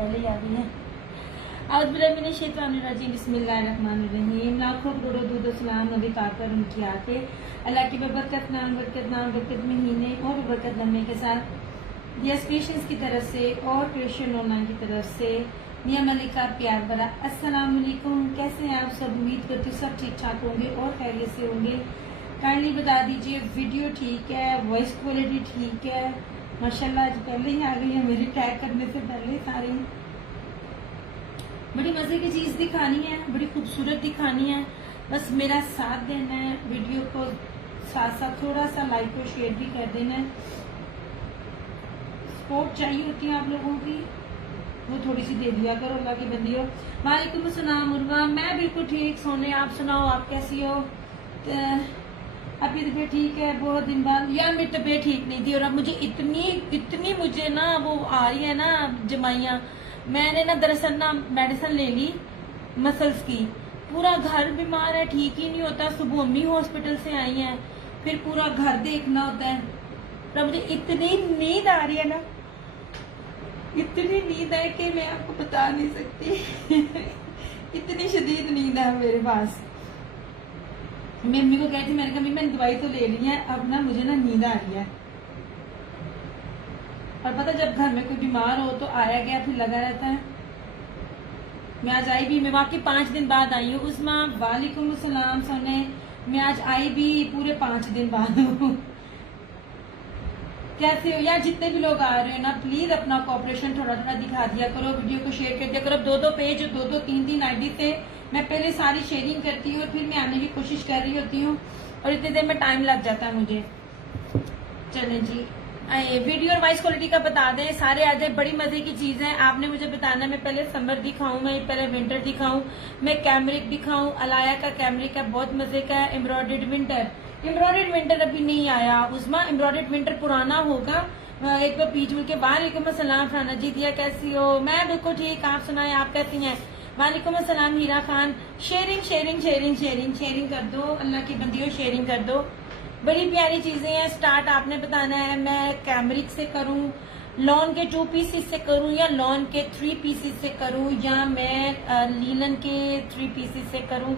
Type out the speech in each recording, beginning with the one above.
पहले ही आ गई है। बिस्मिल्लाहिर्रहमानिर्रहीम। लाखों करोड़ों दूध सलाम नबी पाक और उनकी आके अल्लाह की बरकत नाम बरकत महीने और बरकत लम्हे के साथ यस क्रिएशंस की तरफ से और क्रिएशन ऑनलाइन की तरफ से मियां मलिक का प्यार भरा अस्सलाम वालेकुम। कैसे हैं आप सब? उम्मीद करती हूँ सब ठीक ठाक होंगे और खैरियत से होंगे। काइंडली बता दीजिए वीडियो ठीक है, वॉइस क्वालिटी ठीक है? माशाल्लाह आज पहले ही आ गई है मेरी टैग करने से पहले सारी। बड़ी मजे की चीज दिखानी है, बड़ी खूबसूरत दिखानी है, बस मेरा साथ देना है। वीडियो को साथ साथ थोड़ा सा लाइक और शेयर भी कर देना है। सपोर्ट चाहिए होती है आप लोगों की, वो थोड़ी सी दे दिया करो अल्लाह की बंदी हो। वालेकुम अस्सलाम उर्वा, मैं बिल्कुल ठीक। सोने आप सुनाओ, आप कैसी हो? आपकी तबीयत ठीक है? बहुत दिन बाद यार मेरी तबीयत ठीक नहीं थी और अब मुझे इतनी मुझे ना वो आ रही है ना जमाइयाँ। मैंने ना दरअसल ना मेडिसिन ले ली मसल्स की, पूरा घर बीमार है, ठीक ही नहीं होता। सुबह अम्मी हॉस्पिटल से आई हैं, फिर पूरा घर देखना होता है। तो मुझे इतनी नींद आ रही है ना, इतनी नींद है कि मैं आपको बता नहीं सकती इतनी शदीद नींद है मेरे पास। मैं अम्मी को कहती, मैंने कहा मैंने दवाई तो ले ली है, अब ना मुझे ना नींद आ रही है। और पता जब घर में कोई बीमार हो तो आया गया फिर लगा रहता है। मैं आज आई भी, मैं वाकई 5 दिन बाद आई हूँ। उस्मा वालेकुम सलाम सोने, मैं आज आई भी पूरे 5 दिन बाद हूँ। कैसे हो यार? जितने भी लोग आ रहे हैं ना, प्लीज अपना कोऑपरेशन थोड़ा थोड़ा दिखा दिया करो, वीडियो को शेयर कर दिया करो। 2-2 पेज 2-2 3-3 आईडी से मैं पहले सारी शेयरिंग करती हूँ और फिर मैं आने की कोशिश कर रही होती हूँ और इतनी देर में टाइम लग जाता है मुझे। चलें जी, वीडियो और वॉइस क्वालिटी का बता दें, सारे आ जाए। बड़ी मजे की चीज है, आपने मुझे बताना। मैं पहले समर दिखाऊं, मैं पहले विंटर दिखाऊं, मैं कैमरिक दिखाऊं। अलाया का कैमरिक है, बहुत मजे का है। एम्ब्रॉयडर्ड विंटर अभी नहीं आया। उस्मा एम्ब्रॉयडर्ड विंटर पुराना होगा। एक बार पीछ बोल के वालेकुम अस्सलाम फराना जी दिया, कैसी हो? मैं बिल्कुल ठीक, आप सुनाए, आप कैसी हैं? वालेकुम अस्सलाम हीरा खान। शेयरिंग कर दो, अल्लाह की बंदी हो, शेयरिंग कर दो। बड़ी प्यारी चीजें हैं। स्टार्ट आपने बताना है, मैं कैमरिक से करूं, लॉन के 2 पीसेस से करूं या लॉन के 3 पीसेस से करूं या मैं लीलन के 3 पीसेस से करूं।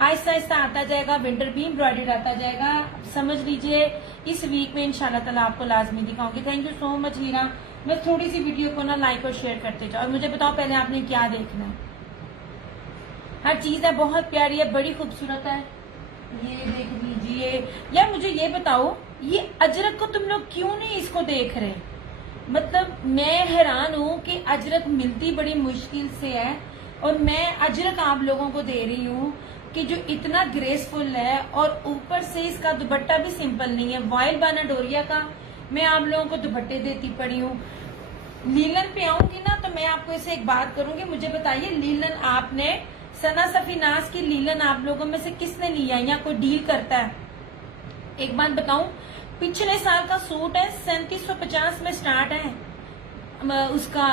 आहिस्ता आहिस्ता आता जाएगा, विंटर भी एम्ब्रॉयडर्ड आता जाएगा। समझ लीजिए इस वीक में इंशाल्लाह ताला आपको लाजमी दिखाऊंगी। थैंक यू सो मच हीरा। मैं थोड़ी सी वीडियो को ना लाइक और शेयर करते जाओ और मुझे बताओ पहले आपने क्या देखना है। हर चीज है, बहुत प्यारी है, बड़ी खूबसूरत है। ये देख लीजिए यार, मुझे ये बताओ ये अजरक को तुम लोग क्यों नहीं इसको देख रहे? मतलब मैं हैरान हूँ कि अजरक मिलती बड़ी मुश्किल से है और मैं अजरक आप लोगों को दे रही हूँ कि जो इतना ग्रेसफुल है और ऊपर से इसका दुपट्टा भी सिंपल नहीं है। वाइल्ड बानाडोरिया का मैं आप लोगों को दुपट्टे देती पड़ी हूँ। लीलन पे आऊंगी ना तो मैं आपको इसे एक बात करूंगी, मुझे बताइए लीलन आपने सना सफीनाज की लीलन आप लोगों में से किसने लिया या कोई डील करता है? एक बात बताऊं, पिछले साल का सूट है 3750 में स्टार्ट है उसका।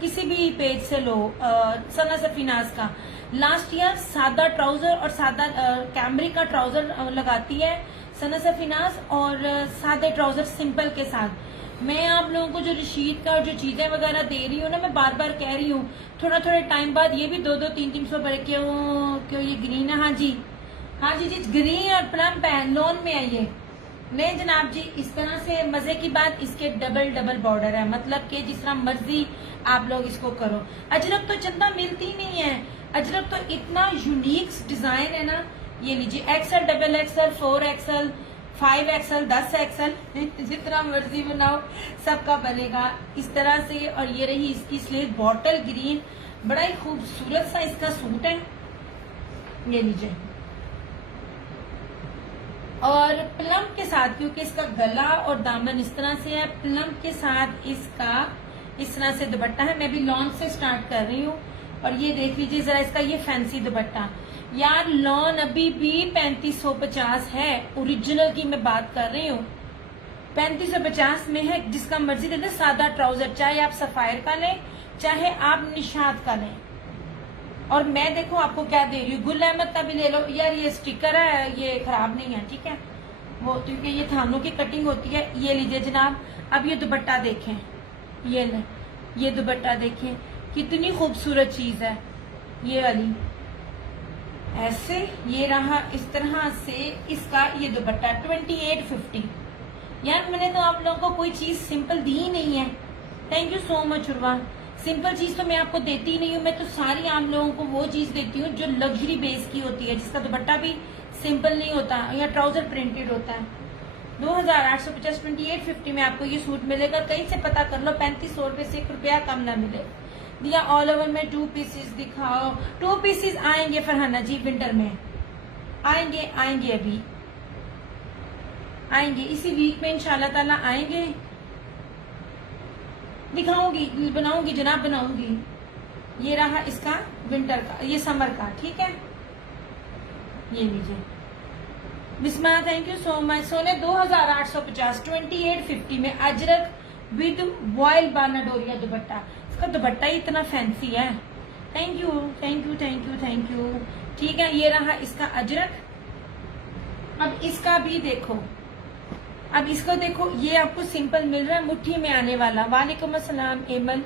किसी भी पेज से लो सना सफीनाज का। लास्ट ईयर सादा ट्राउजर और सादा कैमरिक का ट्राउजर लगाती है सना सफीनाज और सादे ट्राउजर सिंपल के साथ। मैं आप लोगों को जो रशीद का और जो चीजें वगैरह दे रही हूँ ना, मैं बार बार कह रही हूँ थोड़ा टाइम बाद ये भी 200-300 पर क्यों ये ग्रीन है। हाँ जी ग्रीन और प्लम पैन लोन में है ये। नहीं जनाब जी, इस तरह से मजे की बात, इसके डबल बॉर्डर है, मतलब कि जिस तरह मर्जी आप लोग इसको करो। अजरक तो चंदा मिलती नहीं है, अजरक तो इतना यूनिक डिजाइन है ना। ये लीजिए XL, XXL, 4XL, 5XL, 10XL, जितना मर्जी बनाओ सबका बनेगा इस तरह से। और ये रही इसकी स्लीव, बॉटल ग्रीन, बड़ा ही खूबसूरत सा इसका सूट है। ये लीजिए, और प्लम के साथ, क्योंकि इसका गला और दामन इस तरह से है, प्लम के साथ इसका इस तरह से दुपट्टा है। मैं भी लॉन से स्टार्ट कर रही हूँ और ये देख लीजिए जरा इसका ये फैंसी दुपट्टा। यार लॉन अभी भी 3550 है, ओरिजिनल की मैं बात कर रही हूँ, 3550 में है। जिसका मर्जी दे दे सादा ट्राउजर, चाहे आप सफायर का लें चाहे आप निशात का लें। और मैं देखो आपको क्या दे रही हूँ, गुल अहमद का भी ले लो। यार ये स्टिकर है, ये खराब नहीं है, ठीक है वो, क्योंकि ये थानों की कटिंग होती है। ये लीजिए जनाब, अब ये दुपट्टा देखें, ये ले ये दुपट्टा देखिए कितनी खूबसूरत चीज है ये वाली। ऐसे ये रहा इस तरह से इसका ये दुपट्टा 2850। यार मैंने तो आप लोगों को कोई चीज सिंपल दी ही नहीं है। Thank you so much Urwa. Simple चीज तो मैं आपको देती ही नहीं हूँ, मैं तो सारी आप लोगों को वो चीज देती हूँ जो लग्जरी बेस की होती है, जिसका दुपट्टा भी सिंपल नहीं होता या ट्राउजर प्रिंटेड होता है। 2850 2850 में आपको ये सूट मिलेगा। कहीं से पता कर लो, 3500 रुपए से 1 रुपया कम ना मिले। दिया ऑल ओवर में 2 पीसेस दिखाओ। 2 पीसेस आएंगे फरहाना जी, विंटर में आएंगे अभी आएंगे, इसी वीक में इंशाल्लाह ताला आएंगे। दिखाऊंगी, बनाऊंगी जनाब, बनाऊंगी। ये रहा इसका विंटर का, ये समर का, ठीक है। ये लीजिए Bisma, thank you so much. सोने 2850 2850 में अजरक विद वॉयल बाना डोरिया दुपट्टा। इसका दुपट्टा ही इतना फैंसी है। Thank you thank you thank you thank you. ठीक है, ये रहा इसका अजरक। अब इसका भी देखो, अब इसको देखो, ये आपको सिंपल मिल रहा है, मुट्ठी में आने वाला। वालेकुम अस्सलाम एमन।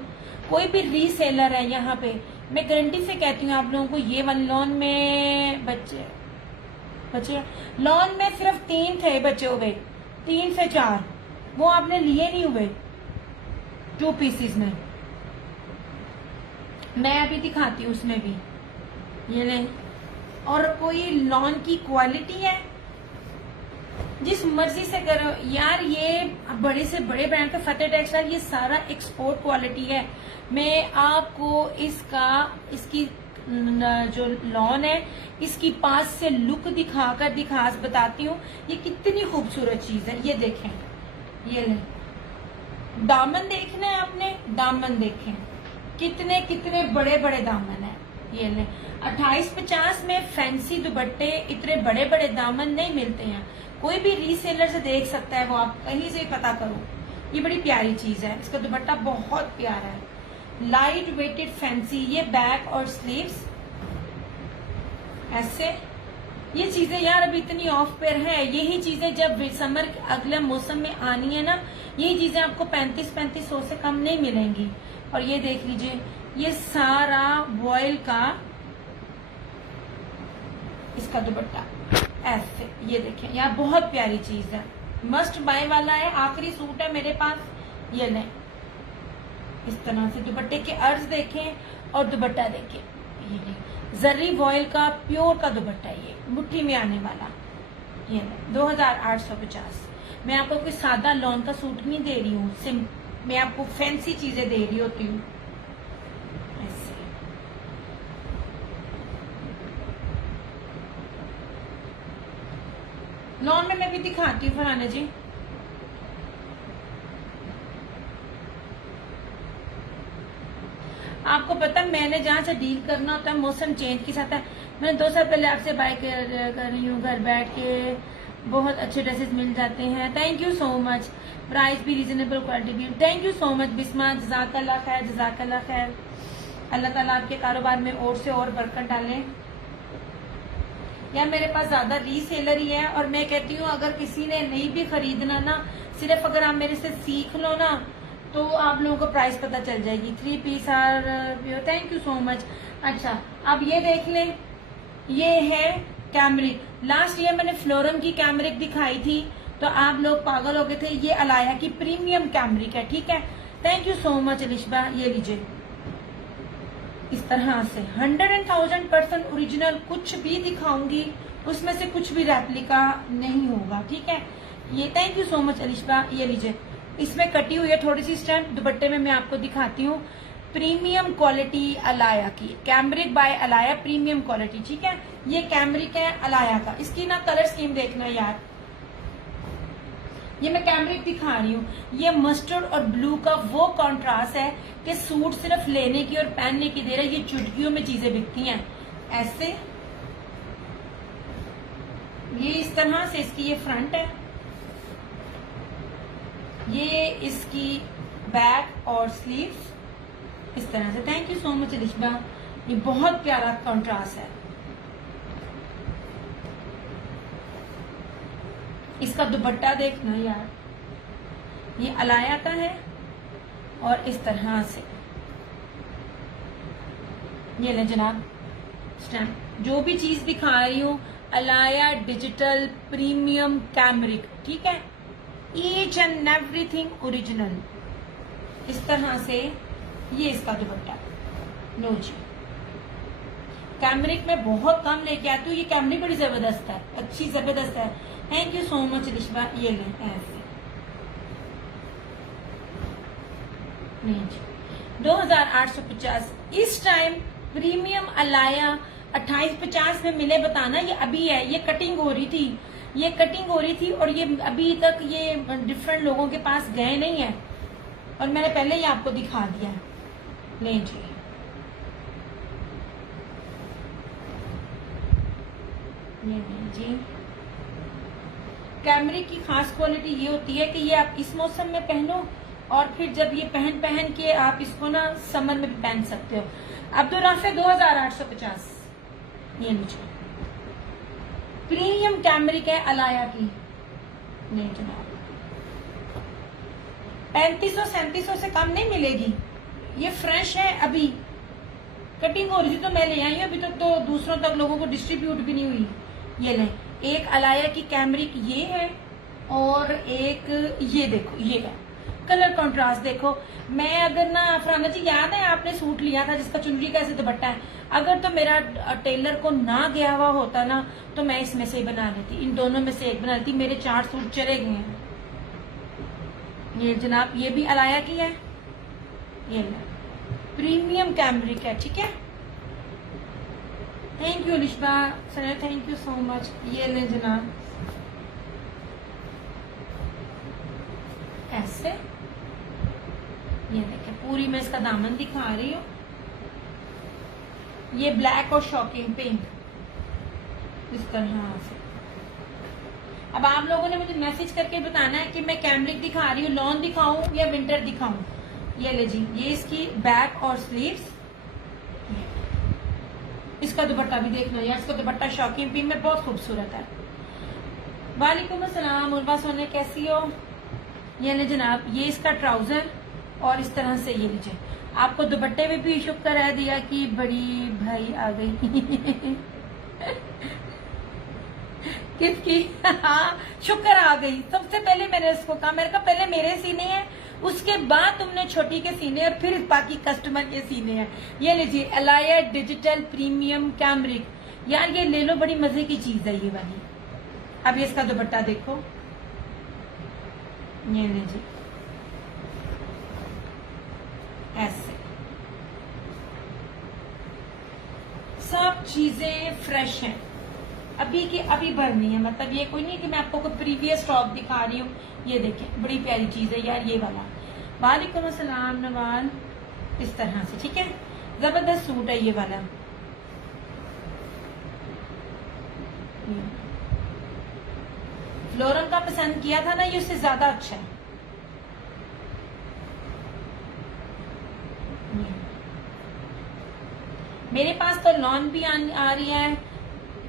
कोई भी रीसेलर है यहाँ पे, मैं गारंटी से कहती हूँ आप लोगों को, ये वन लॉन में बच्चे लॉन में सिर्फ 3 थे बचे हुए, 3 से 4, वो आपने लिए नहीं हुए 2 पीसेस में। मैं अभी दिखाती हूँ उसमें भी, ये ले। और कोई लॉन की क्वालिटी है, जिस मर्जी से करो यार। ये बड़े से बड़े ब्रांड का फतेह टेक्सटाइल, ये सारा एक्सपोर्ट क्वालिटी है। मैं आपको इसकी जो लॉन है, इसकी पास से लुक दिखा बताती हूँ ये कितनी खूबसूरत चीज है। ये देखें, ये ले, दामन देखना है आपने, दामन देखें कितने कितने बड़े बड़े दामन है। ये ले 2850 में फैंसी दुपट्टे इतने बड़े बड़े दामन नहीं मिलते हैं। कोई भी रीसेलर से देख सकता है, वो आप कहीं से पता करो। ये बड़ी प्यारी चीज है, इसका दुपट्टा बहुत प्यारा है, लाइट वेटेड फैंसी। ये बैक और स्लीव्स ऐसे, ये चीजें यार अभी इतनी ऑफ पेयर है। यही चीजें जब समर अगले मौसम में आनी है ना, यही चीजें आपको 3500 से कम नहीं मिलेंगी। और ये देख लीजिए, ये सारा वॉयल का इसका दुपट्टा ऐसे, ये देखें यार बहुत प्यारी चीज है, मस्ट बाय वाला है। आखिरी सूट है मेरे पास, ये लें। इस तरह से दुपट्टे के अर्ज देखें और दुपट्टा देखें, ये जरी वॉयल का प्योर का दुपट्टा, ये मुट्ठी में आने वाला। ये 2850। मैं आपको कोई सादा लॉन का सूट नहीं दे रही हूँ, मैं आपको फैंसी चीजें दे रही होती हूँ ऐसे। लॉन में मैं भी दिखाती हूँ फरहाना जी। आपको पता है मैंने जहाँ से डील करना होता है मौसम चेंज के साथ है। मैंने 2 साल पहले आपसे बाय कर रही हूँ, घर बैठ के बहुत अच्छे ड्रेसेस मिल जाते हैं। Thank you so much. Price भी रीजनेबल, क्वालिटी भी। Thank you so much Bisma, जज़ाकल्लाह खैर, जज़ाकल्लाह खैर। अल्लाह ताला आपके कारोबार में और से और बरकत डाले। यार मेरे पास ज्यादा रीसेलर ही है, और मैं कहती हूँ अगर किसी ने नहीं भी खरीदना ना, सिर्फ अगर आप मेरे से सीख लो ना, तो आप लोगों को प्राइस पता चल जाएगी। 3 piece are pure. Thank you so much. अच्छा, अब ये देख लें, ये है कैमरिक। लास्ट ईयर मैंने फ्लोरम की कैमरिक दिखाई थी तो आप लोग पागल हो गए थे। ये अलाया की प्रीमियम कैमरिक है, ठीक है। Thank you so much Alishba. ये लीजिए इस तरह से 100% ओरिजिनल, कुछ भी दिखाऊंगी उसमें से कुछ भी रेप्लिका नहीं होगा, ठीक है। ये thank you so much Alishba. ये लीजिए, इसमें कटी हुई है थोड़ी सी स्टैम्प, दुपट्टे में मैं आपको दिखाती हूँ। प्रीमियम क्वालिटी अलाया की, cambric by Alaya, premium quality, ठीक है। ये कैमरिक है अलाया का। इसकी ना कलर स्कीम देखना यार, ये मैं कैमरिक दिखा रही हूँ। ये मस्टर्ड और ब्लू का वो कॉन्ट्रास्ट है कि सूट सिर्फ लेने की और पहनने की देर है। ये चुटकियों में चीजें बिकती हैं ऐसे। ये इस तरह से इसकी ये फ्रंट है, ये इसकी बैक और स्लीव्स इस तरह से। Thank you so much Alishba. ये बहुत प्यारा कॉन्ट्रास्ट है। इसका दुपट्टा देखना यार, ये अलाया का है और इस तरह से ये ले जनाब स्टैम्प। जो भी चीज दिखा रही हूँ अलाया डिजिटल प्रीमियम कैमरिक, ठीक है, ईच एंड एवरीथिंग ओरिजिनल। इस तरह से ये इसका दुपट्टा। लो जी, कैमरिक में बहुत कम लेके आती हूँ, ये कैमरिक बड़ी जबरदस्त है, अच्छी जबरदस्त है। Thank you so much Rishwa. ये ले ऐसे 2850 इस टाइम प्रीमियम अलाया 2850 में मिले, बताना। ये अभी है, ये कटिंग हो रही थी, ये कटिंग हो रही थी और ये अभी तक ये डिफरेंट लोगों के पास गए नहीं है और मैंने पहले ही आपको दिखा दिया। ले जी, ये जी कैमरिक की खास क्वालिटी ये होती है कि ये आप इस मौसम में पहनो और फिर जब ये पहन के आप इसको ना समर में भी पहन सकते हो। अब्दुल राफे 2850। ये लीजिए, प्रीमियम कैमरिक है अलाया की। नहीं जनाब, 3500-3700 से कम नहीं मिलेगी। ये फ्रेश है, अभी कटिंग हो रही थी तो मैं ले आई हूँ, अभी तक तो दूसरों तक लोगों को डिस्ट्रीब्यूट भी नहीं हुई। ये ले, एक अलाया की कैमरिक ये है और एक ये देखो, ये है कलर कंट्रास्ट देखो। मैं अगर ना फराना जी याद है आपने सूट लिया था जिसका चुनरी का ऐसे दुपट्टा है, अगर तो मेरा टेलर को ना गया हुआ होता ना तो मैं इसमें से ही बना लेती, इन दोनों में से एक बना लेती। मेरे 4 सूट चले गए हैं। ये जनाब ये भी अलाया की है, ये प्रीमियम कैमरिक है, ठीक है। Thank you Lishba sir, thank you so much. ये ले जनाब ऐसे, ये देखें पूरी मैं इसका दामन दिखा रही हूँ। ये ब्लैक और शॉकिंग पिंक इस तरह से। अब आप लोगों ने मुझे मैसेज करके बताना है कि मैं कैमरिक दिखा रही हूँ, लॉन दिखाऊं या विंटर दिखाऊं। ये ले जी, ये इसकी बैक और स्लीव्स। इसका दुपट्टा भी देखना यार, इसका दुपट्टा शॉकिंग पिंक में बहुत खूबसूरत है। वालेकुम अस्सलाम उर्वा सोने, कैसी हो। ये ले जनाब, ये इसका ट्राउजर और इस तरह से ये लीजिए। आपको दुपट्टे में भी शुक्र है दिया कि बड़ी भाई आ गई किसकी हाँ शुक्र आ गई। सबसे पहले मैंने इसको कहा, मैंने कहा पहले मेरे सीने हैं, उसके बाद तुमने छोटी के सीने और फिर बाकी कस्टमर के सीने हैं। ये लीजिए अलाया डिजिटल प्रीमियम कैमरिक, यार ये ले लो, बड़ी मजे की चीज है ये वाली। अब ये इसका दुपट्टा देखो, ये लीजिए ऐसे। सब चीजें फ्रेश हैं, अभी की अभी भरनी है, मतलब ये कोई नहीं कि मैं आपको कोई प्रीवियस स्टॉक दिखा रही हूँ। ये देखें बड़ी प्यारी चीज है यार ये वाला। वालेकुम अस्सलाम नवाल, इस तरह से, ठीक है, जबरदस्त सूट है ये वाला। फ्लोरल का पसंद किया था ना, ये उससे ज्यादा अच्छा है। मेरे पास तो लॉन भी आ रही है,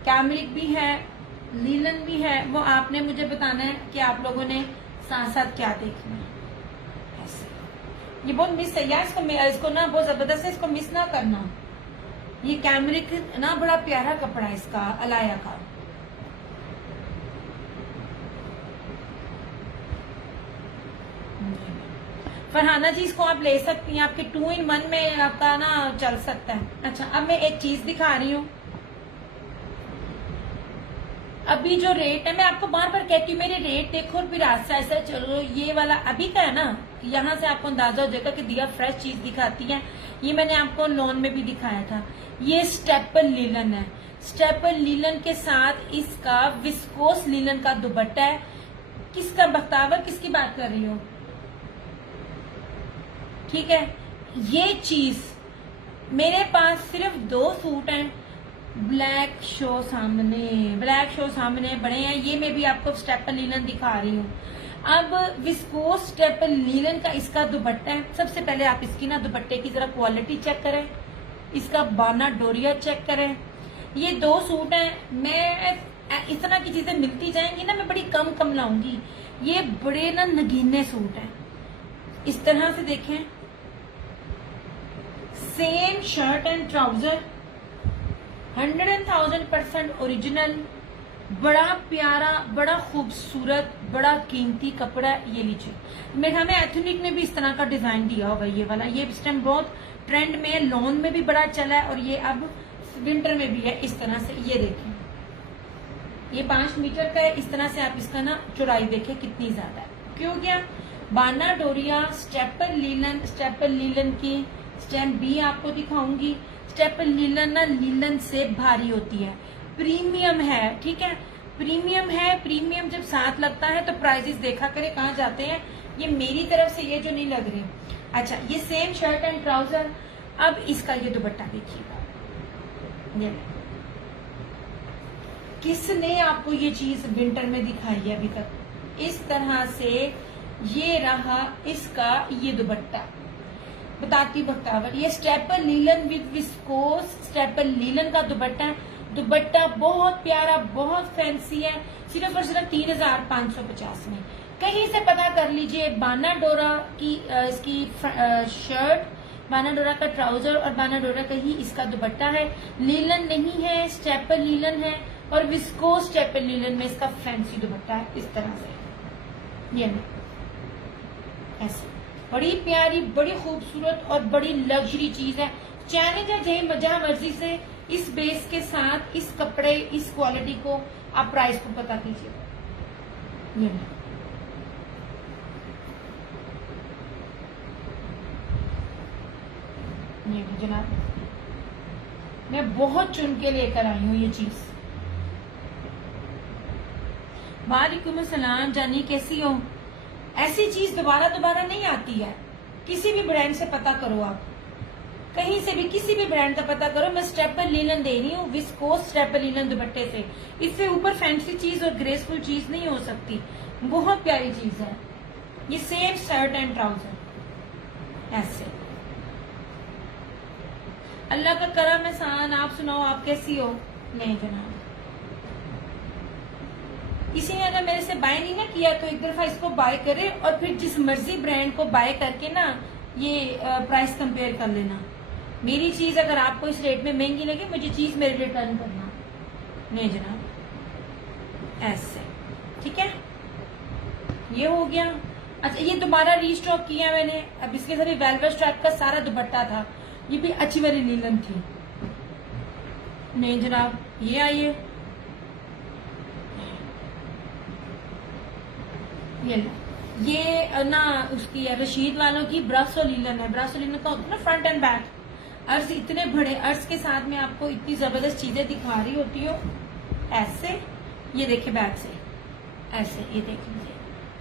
कैमरिक भी है, लीलन भी है। वो आपने मुझे बताना है कि आप लोगों ने साथ साथ क्या देखना है। ऐसे ये बहुत मिस है यार, इसको ना बहुत जबरदस्त है, इसको मिस ना करना। ये कैमरिक ना बड़ा प्यारा कपड़ा है इसका अलाया का। फरहाना जी इसको आप ले सकती हैं, आपके 2 in 1 में आपका ना चल सकता है। अच्छा अब मैं एक चीज दिखा रही हूँ, अभी जो रेट है मैं आपको बार बार कहती हूँ मेरे रेट देखो और फिर ऐसा ऐसा चलो। ये वाला अभी का है ना, यहाँ से आपको अंदाजा हो जाएगा कि दिया फ्रेश चीज दिखाती है। ये मैंने आपको लॉन में भी दिखाया था। ये स्टेपल लीलन है, स्टेपल लीलन के साथ इसका विस्कोस लीलन का दुपट्टा है। किसका बख्तावर, किसकी बात कर रही हो, ठीक है। ये चीज मेरे पास सिर्फ 2 सूट हैं, ब्लैक शो सामने बड़े हैं। ये मैं भी आपको स्टेपल लीलन दिखा रही हूँ। अब विस्कोस स्टेपल लीलन का इसका दुपट्टा है। सबसे पहले आप इसकी ना दुपट्टे की जरा क्वालिटी चेक करें, इसका बाना डोरिया चेक करें। ये 2 सूट हैं। मैं इस तरह की चीजें मिलती जाएंगी ना, मैं बड़ी कम लाऊंगी। ये बड़े ना नगीने सूट हैं, इस तरह से देखें, same shirt and trouser 100,000% original, बड़ा प्यारा, बड़ा खूबसूरत, बड़ा कीमती कपड़ा। ये लीजिए, मेरे ख्याल में एथनिक ने भी इस तरह का डिजाइन दिया होगा। ये वाला, ये इस टाइम बहुत ट्रेंड में, लॉन में भी बड़ा चला है और ये अब विंटर में भी है इस तरह से। ये देखें, ये 5 मीटर का है। इस तरह से आप इसका ना चौड़ाई देखें कितनी ज्यादा है। क्यों गया? बाना डोरिया स्टेपल लीलन की स्टेम भी आपको दिखाऊंगी। स्टेपल लीलन ना लीलन से भारी होती है, प्रीमियम है, ठीक है, प्रीमियम है। प्रीमियम जब साथ लगता है तो प्राइजेस देखा करे कहाँ जाते हैं। ये मेरी तरफ से ये जो नहीं लग रही। अच्छा, ये सेम शर्ट एंड ट्राउजर। अब इसका ये दुपट्टा देखिएगा, ये किसने आपको ये चीज विंटर में दिखाई है अभी तक? इस तरह से ये रहा इसका ये दुपट्टा, बताती बख्तावर। ये staple linen with viscose staple linen का दुपट्टा है। दुपट्टा बहुत प्यारा, बहुत फैंसी है, सिर्फ और सिर्फ 3,550 में। कहीं से पता कर लीजिए। बाना डोरा की इसकी शर्ट, बाना डोरा का ट्राउजर और बाना डोरा का ही इसका दुपट्टा है। लीलन नहीं है, स्टेपल लीलन है और विस्कोस स्टेपल लीलन में इसका फैंसी दुपट्टा है इस तरह से। ये ऐसे बड़ी प्यारी, बड़ी खूबसूरत और बड़ी लग्जरी चीज है। चैलेंज है जहां मर्जी से इस बेस के साथ, इस कपड़े, इस क्वालिटी को आप प्राइस को पता कीजिए। ये जनाब, मैं बहुत चुन के लेकर आई हूँ ये चीज। वालेकुम अस्सलाम जानी, कैसी हो? ऐसी चीज दोबारा नहीं आती है। किसी भी ब्रांड से पता करो, आप कहीं से भी किसी भी ब्रांड का पता करो। मैं स्टेपल लीलन दे रही हूँ, विस्कोस स्टेपल लीलन दुपट्टे से। इससे ऊपर फैंसी चीज और ग्रेसफुल चीज नहीं हो सकती। बहुत प्यारी चीज है। ये सेम शर्ट एंड ट्राउजर ऐसे। अल्लाह का करम एहसान। आप सुनाओ, आप कैसी हो? नहीं जनाब, किसी ने अगर मेरे से बाय नहीं ना किया तो एक दफा इसको बाय करे और फिर जिस मर्जी ब्रांड को बाय करके ना ये प्राइस कंपेयर कर लेना। मेरी चीज अगर आपको इस रेट में महंगी लगे, मुझे चीज मेरे रिटर्न करना। नहीं जनाब, ऐसे, ठीक है। ये हो गया। अच्छा, ये दोबारा रीस्टॉक किया मैंने। अब इसके साथ वेलवेट स्ट्रैप का सारा दुपट्टा था। ये भी अच्छी वाली लीलन थी। नहीं जनाब, ये आइए, ये ना उसकी है रशीद वालों की ब्रासो लीलन है। ब्रासो लीलन का होता है ना फ्रंट एंड बैक। अर्ज इतने बड़े अर्ज के साथ में आपको इतनी जबरदस्त चीजें दिखा रही होती हो ऐसे। ये देखिए बैक से ऐसे, ये देख लीजिए,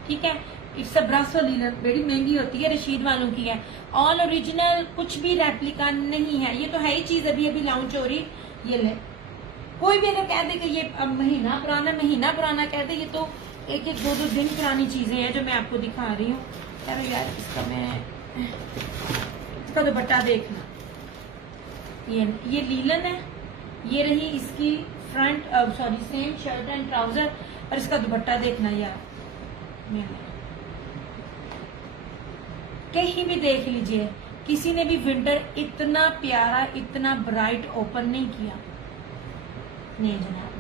ठीक है। इट्स अ ब्रासो लीलन, बड़ी महंगी होती है, रशीद वालों की है। ऑल ओरिजिनल, कुछ भी रेप्लिका नहीं है। ये तो है ही चीज अभी लॉन्च हो रही। ये ले, कोई भी अगर कह दे कि ये महीना पुराना कह दे, ये तो 1-2 दिन पुरानी चीजें हैं जो मैं आपको दिखा रही हूँ। यार इसका दुपट्टा देखना, ये लीलन है। ये रही इसकी front, sorry same shirt and trouser और इसका दुपट्टा देखना यार। कहीं भी देख लीजिए, किसी ने भी विंटर इतना प्यारा, इतना ब्राइट ओपन नहीं किया। नहीं जनाब,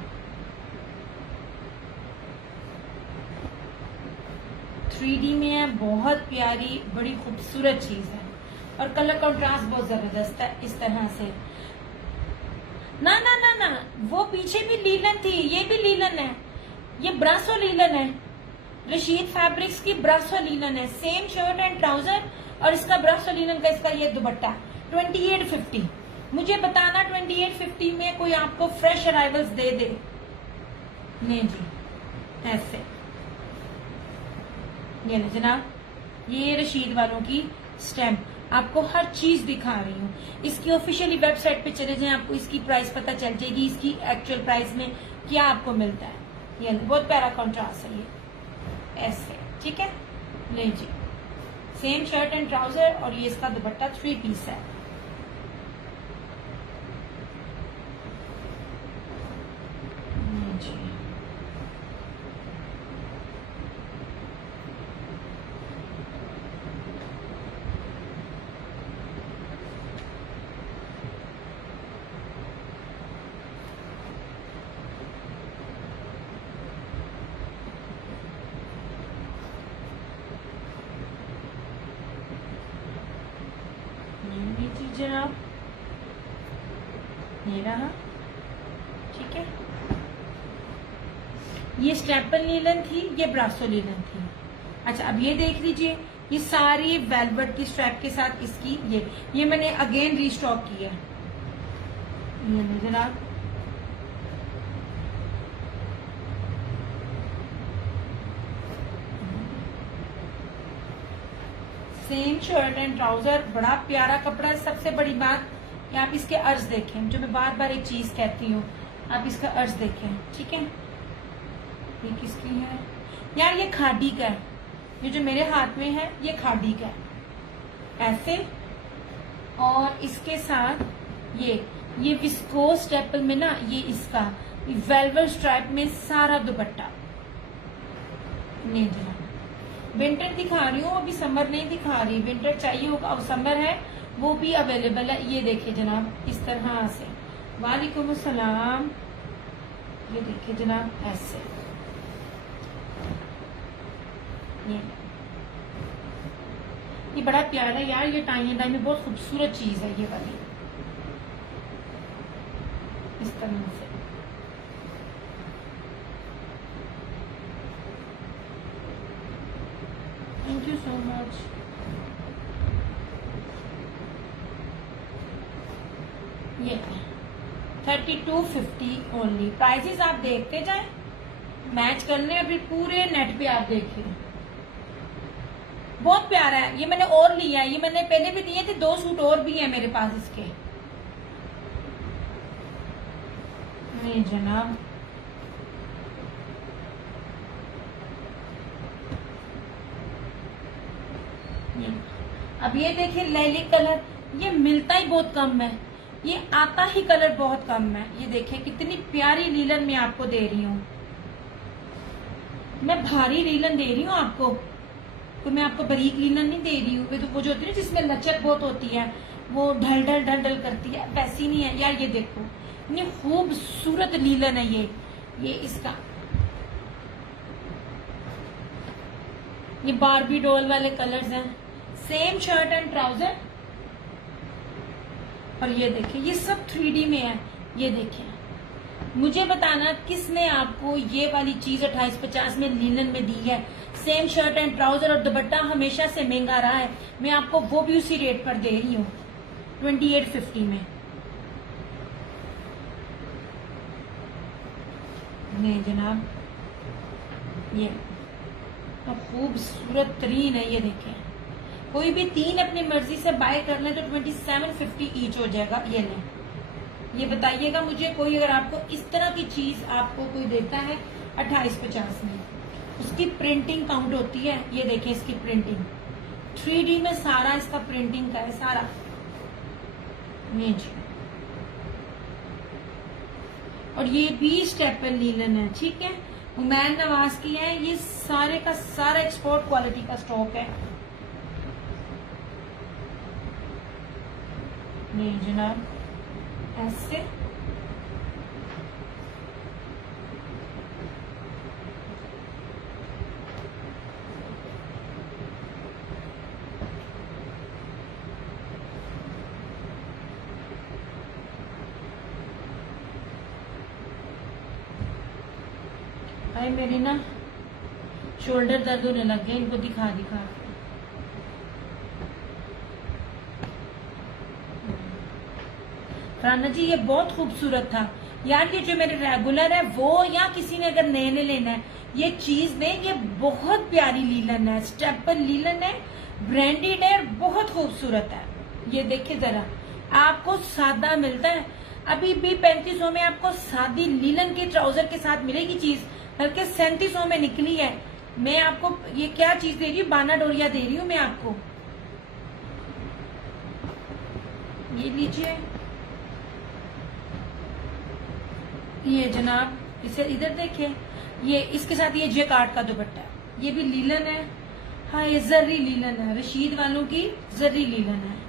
थ्री में है, बहुत प्यारी, बड़ी खूबसूरत चीज है और कलर कंट्रास्ट बहुत जबरदस्त है इस तरह से। ना ना ना ना, वो पीछे भी लीलन थी, ये भी लीलन है। ये ब्रासो लीलन है, रशीद फैब्रिक्स की ब्रासो लीलन है। सेम शर्ट एंड ट्राउजर और इसका ब्रासो लीलन का इसका ये दुपट्टा 2850। मुझे बताना 2850 में कोई आपको फ्रेश अराइवल्स दे दे। नहीं जी, ऐसे। ये ले जनाब, ये रशीद वालों की स्टैम्प, आपको हर चीज दिखा रही हूँ। इसकी ऑफिशियली वेबसाइट पे चले जाएं, आपको इसकी प्राइस पता चल जाएगी, इसकी एक्चुअल प्राइस में क्या आपको मिलता है। ये बहुत प्यारा कॉन्ट्रास्ट है ये ऐसे, ठीक है। नहीं जी, सेम शर्ट एंड ट्राउजर और ये इसका दुपट्टा 3 पीस है। जी, जनाब, ये रहा, ठीक है। ये स्टेपल लीलन थी, ये ब्रासो लीलन थी। अच्छा, अब ये देख लीजिए, ये सारी वेलवेट की स्ट्रैप के साथ इसकी ये मैंने अगेन रीस्टॉक किया है। ये जनाब, सेम शर्ट एंड ट्राउजर, बड़ा प्यारा कपड़ा है। सबसे बड़ी बात कि आप इसके अर्ज देखें, जो मैं बार बार एक चीज कहती हूँ, आप इसका अर्ज देखें, ठीक है। ये किसकी है यार? ये खादी का है। ये जो मेरे हाथ में है ये खादी का है, ऐसे। और इसके साथ ये विस्कोस स्टेपल में ना, ये इसका वेलवेट स्ट्राइप में सारा दुपट्टा। नहीं जनाब, विंटर दिखा रही हूँ, अभी समर नहीं दिखा रही। विंटर चाहिए होगा, अब समर है, वो भी अवेलेबल है। ये देखिए जनाब, इस तरह से। वालेकुम अस्सलाम। ये देखिए जनाब, ऐसे। ये बड़ा प्यारा है यार, ये टाई एंड डाई में बहुत खूबसूरत चीज है ये वाली, इस तरह से। Thank you so much. ये 3250 ओनली। प्राइसेस आप देखते जाएं, मैच करने अभी पूरे नेट पे आप देखिए, बहुत प्यारा है। ये मैंने और लिया है, ये मैंने पहले भी दिए थे, 2 सूट और भी है मेरे पास इसके। नहीं जनाब, अब ये देखिए लैलिक कलर, ये मिलता ही बहुत कम है, ये आता ही कलर बहुत कम है। ये देखिए कितनी प्यारी लीलन मैं आपको दे रही हूँ, मैं भारी लीलन दे रही हूँ आपको, तो मैं आपको बारीक लीलन नहीं दे रही हूँ। तो वो जो होती है ना, जिसमें लचक बहुत होती है, वो ढल ढल ढल ढल करती है, वैसी नहीं है यार। ये देखो, इतनी खूबसूरत लीलन है ये इसका। ये बारबी डॉल वाले कलर्स हैं, सेम शर्ट एंड ट्राउजर। और ये देखिए, ये सब 3D में है। ये देखिए, मुझे बताना किसने आपको ये वाली चीज 2850 में लीलन में दी है। सेम शर्ट एंड ट्राउजर, और दुपट्टा हमेशा से महंगा रहा है, मैं आपको वो भी उसी रेट पर दे रही हूँ, 2850 में। नहीं जनाब, ये तो खूबसूरत तरीन है। ये देखें, कोई भी 3 अपनी मर्जी से बाय कर लें तो 2750 ईच हो जाएगा। ये लें, ये बताइएगा मुझे कोई, अगर आपको इस तरह की चीज आपको कोई देता है 2850 में, उसकी प्रिंटिंग काउंट होती है। ये देखें इसकी प्रिंटिंग, 3D में सारा इसका प्रिंटिंग का है सारा। ये जी, और ये भी स्टेपल लीलन है, ठीक है, हुमैन नवाज की है। ये सारे का सारा एक्सपोर्ट क्वालिटी का स्टॉक है। नहीं जनाब, ऐसे। भाई मेरी ना शोल्डर दर्द होने लग गया, इनको दिखा के। राना जी, ये बहुत खूबसूरत था यार। ये जो मेरे रेगुलर है वो, या किसी ने अगर नए लेना है, ये चीज दें। ये बहुत प्यारी लीलन है, स्टेपल लीलन है, ब्रांडेड है, बहुत खूबसूरत है। ये देखिए जरा, आपको सादा मिलता है, अभी भी 3500 में आपको सादी लीलन के ट्राउजर के साथ मिलेगी चीज, बल्कि 3700 में निकली है। मैं आपको ये क्या चीज दे रही हूँ, बाना डोरिया दे रही हूँ मैं आपको। ये लीजिए, ये जनाब, इसे इधर देखें, ये इसके साथ ये जेकार्ड का दुपट्टा है, ये भी लीलन है। हाँ, ये जर्री लीलन है, रशीद वालों की जर्री लीलन है।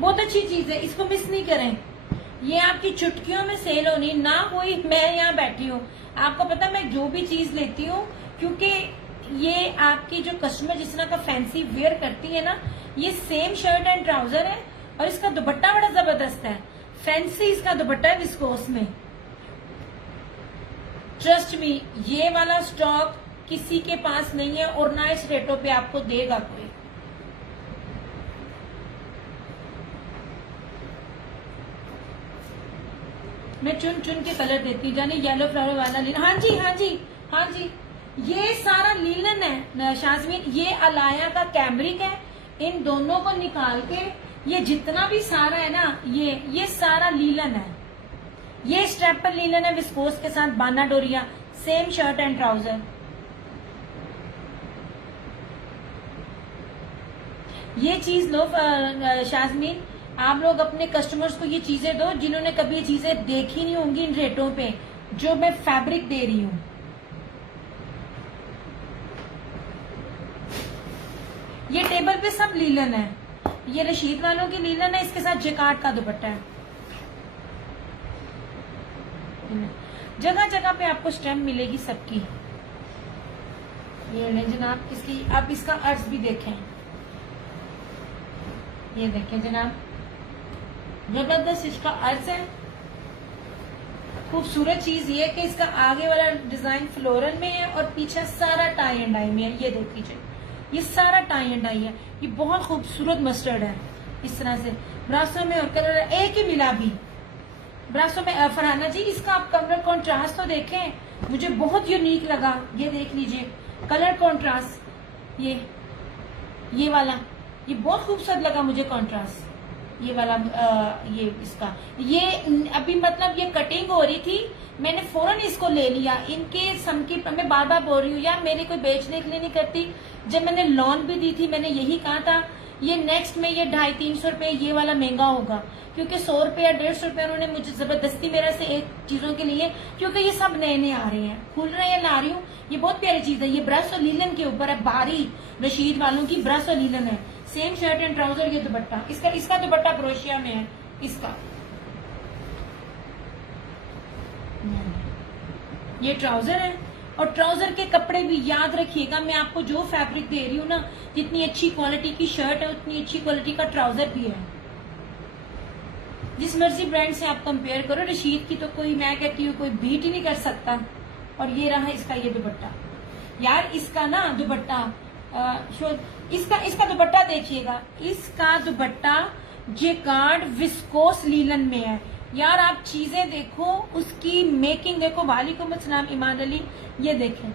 बहुत अच्छी चीज है, इसको मिस नहीं करें। ये आपकी चुटकियों में सेल होनी ना हुई। मैं यहाँ बैठी हूँ, आपको पता मैं जो भी चीज लेती हूँ, क्योंकि ये आपकी जो कस्टमर जिस तरह का फैंसी वेयर करती है ना, ये सेम शर्ट एंड ट्राउजर है और इसका दुपट्टा बड़ा जबरदस्त है, फैंसी इसका दुपट्टा है विस्कोस में। ट्रस्ट मी, ये वाला स्टॉक किसी के पास नहीं है और ना इस रेटों पे आपको देगा कोई। मैं चुन चुन के कलर देती हूँ, जाने येलो फ्लावर वाला लीलन। हाँ जी हाँ जी हाँ जी, ये सारा लीलन है शाजमीन, ये अलाया का कैमरिक है। इन दोनों को निकाल के ये जितना भी सारा है ना, ये सारा लीलन है। ये स्ट्रेपर लीलन है विस्कोस के साथ, बाना डोरिया, सेम शर्ट एंड ट्राउजर। ये चीज लो शाजमीन, आप लोग अपने कस्टमर्स को ये चीजें दो जिन्होंने कभी ये चीजें देखी नहीं होंगी इन रेटों पे जो मैं फैब्रिक दे रही हूँ। ये टेबल पे सब लीलन है, ये रशीद वालों की लीलन है, इसके साथ जैकार्ड का दुपट्टा है। जगह जगह पे आपको स्टैम्प मिलेगी सबकी। ये लें जनाब, इसकी आप इसका अर्ज भी देखें, ये देखें जनाब, जबरदस्त इसका अर्ज है। खूबसूरत चीज ये कि इसका आगे वाला डिजाइन फ्लोरल में है और पीछे सारा टाई एंड डाई में है। ये देख लीजिए, ये सारा टाई एंड डाई है, ये बहुत खूबसूरत मस्टर्ड है इस तरह से। ब्रासों में और कलर एक ही मिला भी ब्रासों में। फरहाना जी, इसका आप कलर कॉन्ट्रास्ट तो देखें, मुझे बहुत यूनिक लगा। ये देख लीजिए कलर कॉन्ट्रास्ट, ये वाला ये बहुत खूबसूरत लगा मुझे कॉन्ट्रास्ट। ये वाला ये इसका ये अभी मतलब ये कटिंग हो रही थी, मैंने फौरन इसको ले लिया। इनके सम की मैं बार बार बोल रही हूँ यार, मेरी कोई बेचने के लिए नहीं करती। जब मैंने लॉन भी दी थी मैंने यही कहा था, ये नेक्स्ट में ये 250-300 रुपए ये वाला महंगा होगा, क्योंकि 100 रुपए या 150 रुपए उन्होंने मुझे जबरदस्ती मेरा से एक चीजों के लिए, क्योंकि ये सब नए नए आ रहे हैं, खुल रहे हैं, ला रही हूँ। ये बहुत प्यारी चीज है, ये ब्रश और लीलन के ऊपर है, बारी रशीद वालों की ब्रश और लीलन है, सेम शर्ट एंड ट्राउजर। ये दुपट्टा इसका दुपट्टा क्रोशिया में है इसका। ये ट्राउजर है और ट्राउजर के कपड़े भी याद रखिएगा, मैं आपको जो फैब्रिक दे रही हूँ ना, जितनी अच्छी क्वालिटी की शर्ट है उतनी अच्छी क्वालिटी का ट्राउजर भी है। जिस मर्जी ब्रांड से आप कंपेयर करो, रशीद की तो कोई, मैं कहती हूँ कोई बीट ही नहीं कर सकता। और ये रहा इसका ये दुपट्टा, यार इसका ना दुपट्टा इसका दुपट्टा देखिएगा, इसका दुपट्टा जैकार्ड विस्कोस लीलन में है। यार आप चीजें देखो, उसकी मेकिंग देखो। वालेकुम अस्सलाम ईमान अली, ये देखें,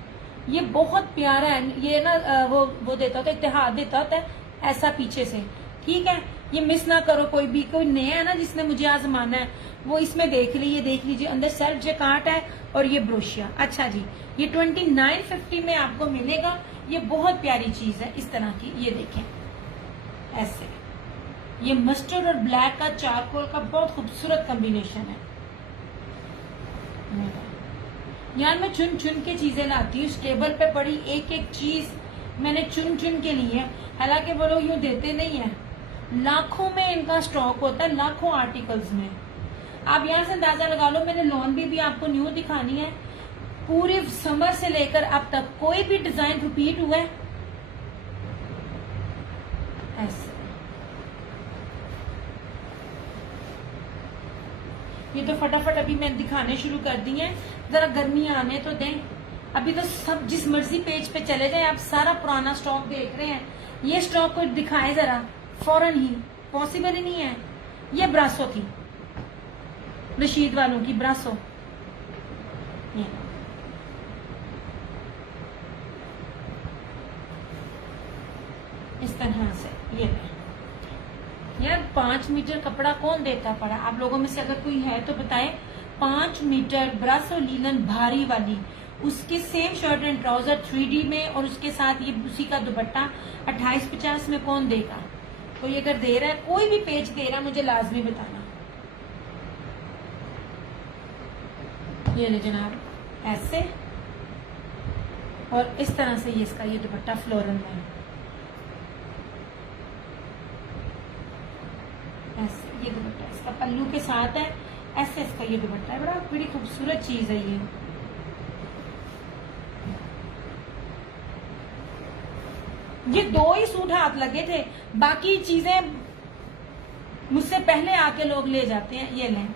ये बहुत प्यारा है। ये ना वो देता होता है, इत्तेहाद देता होता है ऐसा पीछे से, ठीक है। ये मिस ना करो, कोई नया है ना जिसने मुझे आजमाना है वो इसमें देख लीजिए। अंदर सेल्फ जैकार्ड है और ये ब्रोशिया। अच्छा जी, ये 2950 में आपको मिलेगा। ये बहुत प्यारी चीज है इस तरह की, ये देखें ऐसे। ये मस्टर्ड और ब्लैक का चारकोल का बहुत खूबसूरत कॉम्बिनेशन है। यार मैं चुन चुन के चीजें लाती हूँ, इस टेबल पे पड़ी एक एक चीज मैंने चुन चुन के ली है। हालांकि वो लोग यूं देते नहीं है, लाखों में इनका स्टॉक होता है, लाखों आर्टिकल्स में। आप यहाँ से अंदाजा लगा लो, मैंने लॉन भी आपको न्यू दिखानी है। पूरी समर से लेकर अब तक कोई भी डिजाइन रिपीट हुआ है ऐसे। ये तो फटाफट अभी मैं दिखाने शुरू कर दी है, जरा गर्मी आने तो दें। अभी तो सब जिस मर्जी पेज पे चले जाए, आप सारा पुराना स्टॉक देख रहे हैं। ये स्टॉक को दिखाए जरा फौरन ही, पॉसिबल ही नहीं है। ये ब्रासो की, रशीद वालों की ब्रासो, इस तरह से। ये यार 5 मीटर कपड़ा कौन देता पड़ा? आप लोगों में से अगर कोई है तो बताएं। 5 मीटर ब्रासो लीलन भारी वाली, उसके same shirt and trouser 3D में और उसके साथ ये उसी का दुपट्टा 2850 में कौन देगा? कोई अगर दे रहा है, कोई भी पेज दे रहा है, मुझे लाजमी बताना। ये ले जनाब ऐसे, और इस तरह से ये इसका ये दुपट्टा फ्लोरल में ऐसे। ये दुपट्टा इसका पल्लू के साथ है, ऐसे इसका ये दुपट्टा है। बड़ी खूबसूरत चीज है ये। ये 2 ही सूट हाथ लगे थे, बाकी चीजें मुझसे पहले आके लोग ले जाते हैं। ये लें,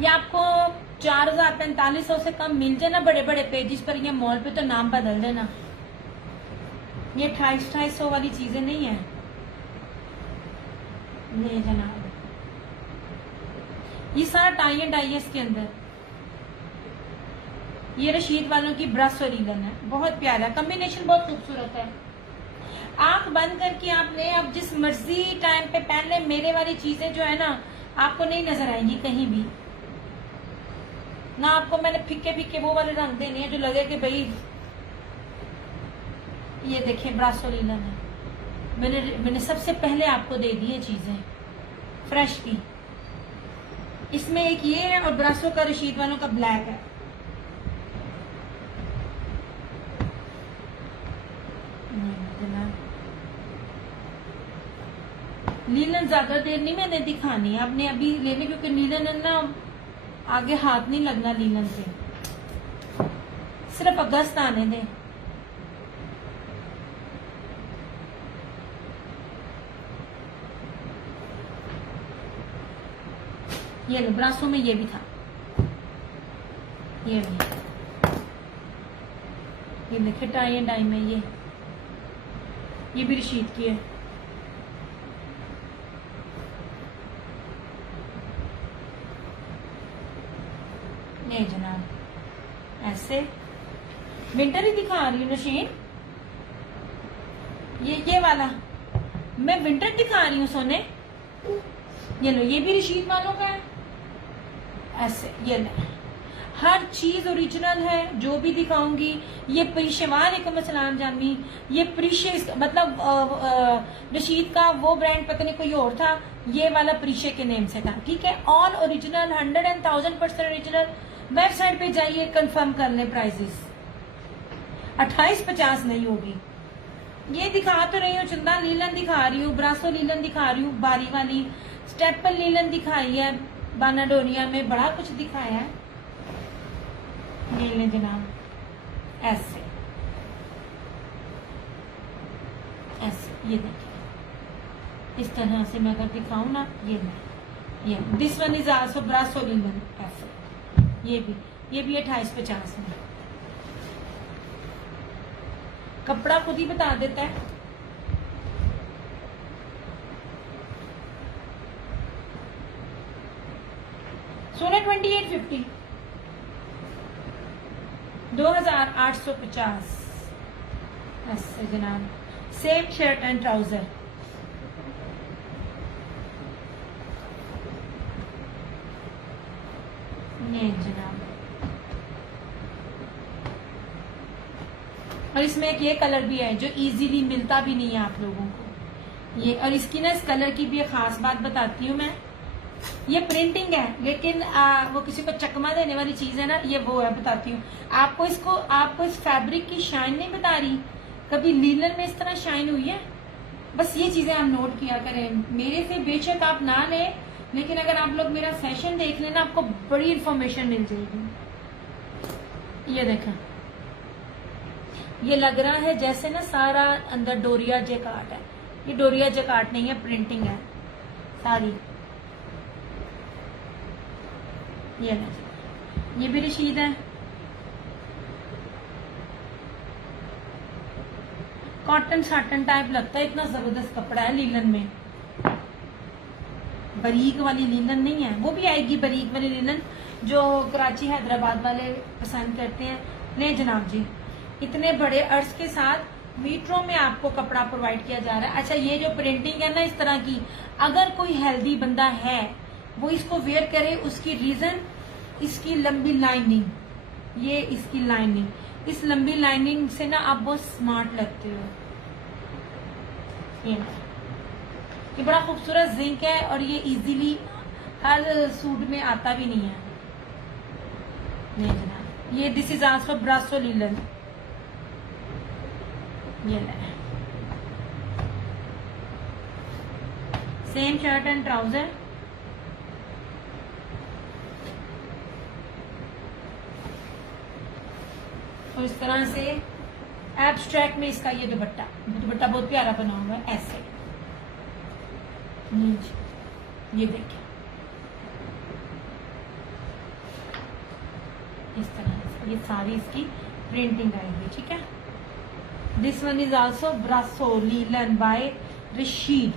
ये आपको 4000-4500 से कम मिल जाए ना बड़े बड़े पेजेस पर, ये मॉल पे तो नाम बदल देना। ये 250-250 वाली चीजें नहीं है। ये जनाब, ये सारा टाई एंड डाई है इसके अंदर। ये रशीद वालों की ब्रश और रीलन है, बहुत प्यारा कॉम्बिनेशन, बहुत खूबसूरत है। आंख बंद करके आपने अब जिस मर्जी टाइम पे पहन ले, मेरे वाली चीजें जो है ना आपको नहीं नजर आएंगी कहीं भी ना। आपको मैंने फिक्के फिक्के वो वाले रंग देने हैं जो लगे कि भाई ये देखें ब्रासो लीलन है। मैंने सबसे पहले आपको दे दी है चीजें फ्रेश की। इसमें एक ये है और ब्रासो का रशीद वालों का ब्लैक है। लीलन ज्यादा देर नहीं मैंने दिखानी, आपने अभी लेने, क्योंकि लीलन ना आगे हाथ नहीं लगना लीलन से, सिर्फ अगस्त आने दें। ये लो, ब्रासों में ये भी था, ये देखिए टाई एंड डाई में ये भी रशीद की है। नहीं जनाब, ऐसे विंटर ही दिखा रही हूँ नशीन, ये वाला मैं विंटर दिखा रही हूँ सोने। ये लो, ये भी रशीद वालों का है। ऐसे ये ले, हर चीज ओरिजिनल है जो भी दिखाऊंगी। ये प्रीशे, वालेकुम अस्सलाम जानवी, ये प्रीशे मतलब रशीद का वो ब्रांड पता नहीं कोई और था, ये वाला प्रीशे के नेम से था। ठीक है, ऑल ओरिजिनल, 100% ओरिजिनल। वेबसाइट पे जाइए, कंफर्म कर ले प्राइसेस। 2850 नहीं होगी। ये दिखा तो रही हूँ, चंदा लीलन दिखा रही हूँ, ब्रासो लीलन दिखा रही हूँ, बारी वाली स्टेपल लीलन दिखाई है, बानाडोरिया में बड़ा कुछ दिखाया है। ये ले जनाब, ऐसे ये देखिए, इस तरह से मैं अगर दिखाऊं ना, ये this one is also brasso linen. ऐसे ये भी 2850 में। कपड़ा खुद ही बता देता है। सोने 2850, 2850 ऐसे जनाब। Same shirt and trouser. ये जनाब, और इसमें एक ये कलर भी है जो इजीली मिलता भी नहीं है आप लोगों को ये। और इसकी ना इस कलर की भी एक खास बात बताती हूँ मैं। ये प्रिंटिंग है लेकिन वो किसी को चकमा देने वाली चीज है ना, ये वो है, बताती हूँ आपको। आपको इस फैब्रिक की शाइन नहीं बता रही, कभी लीलन में इस तरह शाइन हुई है? बस ये चीजें आप नोट किया करें। मेरे से बेशक आप ना लें, लेकिन अगर आप लोग मेरा सेशन देख लेना आपको बड़ी इंफॉर्मेशन मिल जाएगी। ये देखा, ये लग रहा है जैसे ना सारा अंदर डोरिया जैकार्ड है। ये डोरिया जैकार्ड नहीं है, प्रिंटिंग है सारी। ये भी रशीद है। कॉटन साटन टाइप लगता है, इतना जबरदस्त कपड़ा है लीलन में। बरीक वाली लीलन नहीं है, वो भी आएगी बरीक वाली लीलन जो कराची हैदराबाद वाले पसंद करते हैं। ले जनाब जी, इतने बड़े अर्ज के साथ मीटरों में आपको कपड़ा प्रोवाइड किया जा रहा है। अच्छा, ये जो प्रिंटिंग है ना इस तरह की, अगर कोई हेल्दी बंदा है वो इसको वेयर करे। उसकी रीजन इसकी लंबी लाइनिंग, ये इसकी लाइनिंग, इस लंबी लाइनिंग से ना आप बहुत स्मार्ट लगते हो। ये बड़ा खूबसूरत जिंक है और ये इजीली हर सूट में आता भी नहीं है। ये this is also brasso linen. ये सेम शर्ट एंड ट्राउजर। इसको इस तरह से एब्स्ट्रैक्ट में इसका ये दुपट्टा बहुत प्यारा बना हुआ है ऐसे। ये देखिए इस तरह से ये सारी इसकी प्रिंटिंग आएगी, ठीक है। This one is also brasso linen by Rashid.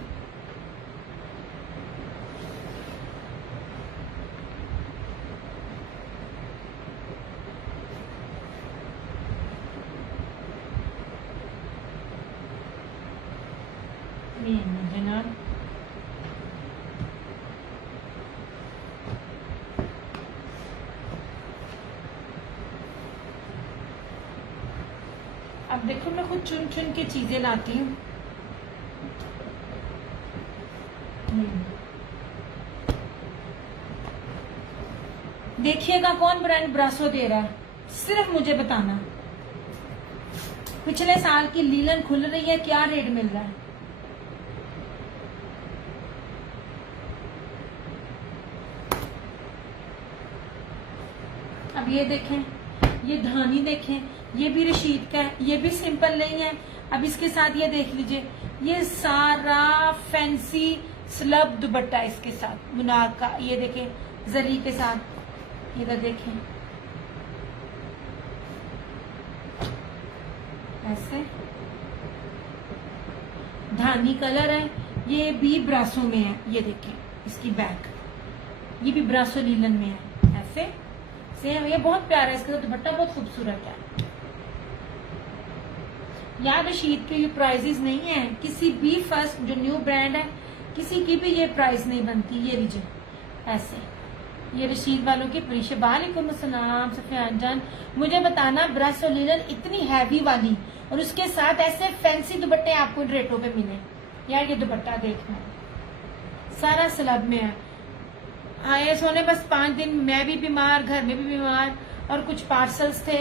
जनाब अब देखो मैं खुद चुन चुन के चीजें लाती हूँ। देखिएगा कौन ब्रांड ब्रासो दे रहा है, सिर्फ मुझे बताना। पिछले साल की लीलन खुल रही है, क्या रेट मिल रहा है। अब ये देखें, ये धानी देखें, ये भी रशीद का है, ये भी सिंपल नहीं है। अब इसके साथ ये देख लीजिए, ये सारा फैंसी स्लब दुपट्टा इसके साथ मुनाक का, ये देखें जरी के साथ, इधर देखें ऐसे धानी कलर है। ये भी ब्रासो में है, ये देखें इसकी बैक, ये भी ब्रासो लीलन में है ऐसे सेम। ये बहुत प्यारा है, इसका दुपट्टा बहुत खूबसूरत है। यार रशीद के ये प्राइजेस नहीं है, किसी भी फर्स्ट जो न्यू ब्रांड है किसी की भी ये प्राइस नहीं बनती। ये लीजिए ऐसे, ये रशीद वालों की परिशे। वालेकुम अस्सलाम सफियान जान, मुझे बताना ब्रासो लीलन इतनी हैवी वाली और उसके साथ ऐसे फैंसी दुपट्टे आपको इन रेटों पे मिले। यार ये दुपट्टा देखना, सारा स्लब में है। आए सोने बस 5 दिन, मैं भी बीमार, घर में भी बीमार और कुछ पार्सल्स थे।